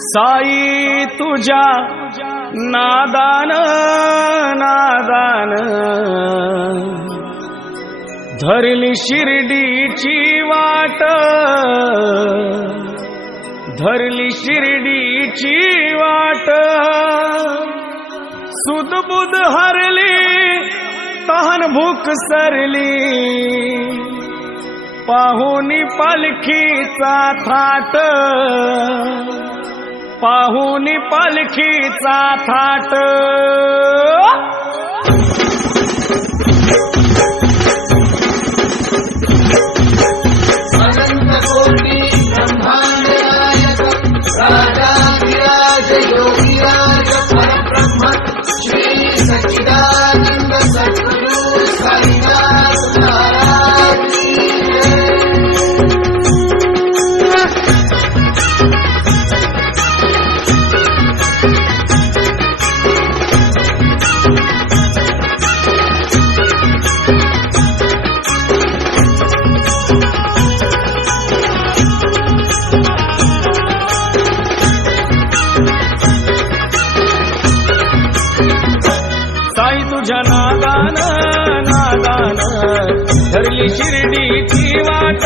साई तुझ्या नादान नादान. धरली शिर्डीची वाट धरली शिर्डीची वाट. सुदबुद हरली तहन भूक सरली. पाहुनी पालखीचा थाट पाहुनी पालखीचा थाट. शिर्डीची वाट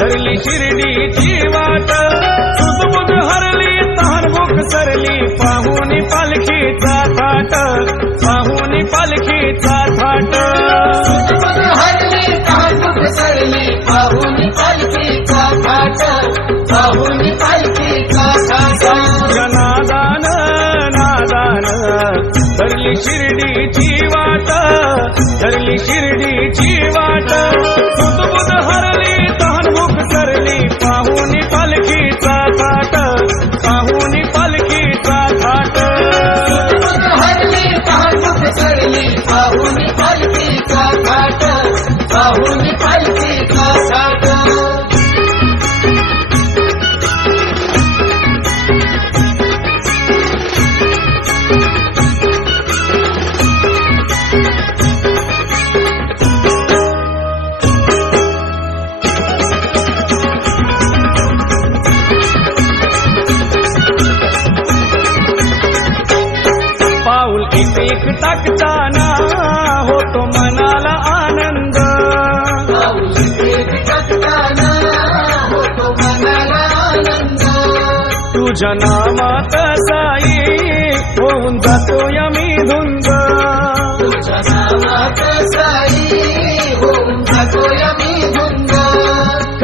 धरली शिर्डीची वाट. सुदबुद हरली तहन मुख सरली पाहुनी पालखीचा थाट पाहुनी पालखीचा थाट. पद हरली कांडूक सरली पाहुनी पालखी पाऊल एक टाकताना होतो मनाला आनंद. तुझ्या नामात साई होऊन जातो यमी धुंद मी धुंद.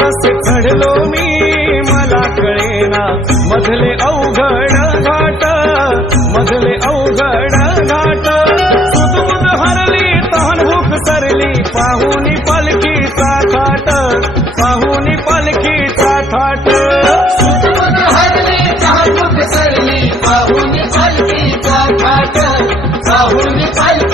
कसे घडलो मी मला कळेना. मधले पाहुनी पालखीचा थाट पाहुनी पालखीचा थाट. पाहुनी पालखीचा थाट पाहुनी पालखी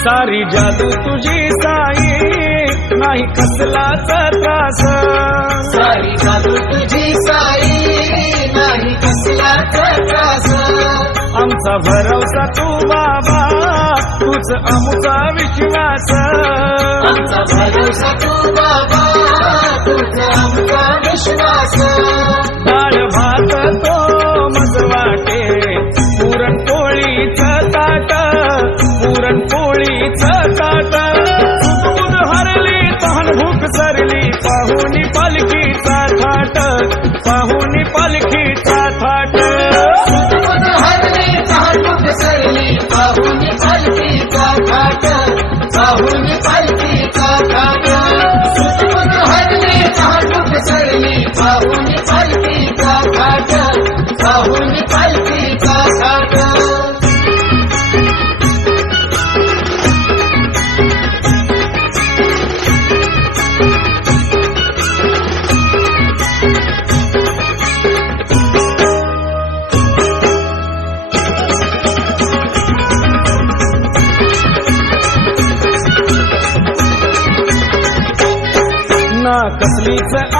सारी जादू तुझी साई नाही कसलाच त्रास. सारी जादू तुझी साई नाही कसलाच त्रास. आमचा भरवसा तू बाबा तूच आमचा विश्वास. आमचा भरोसा तू बाबा तुझा आमचा विश्वास. पाहुनी पालखीचा Das Lied für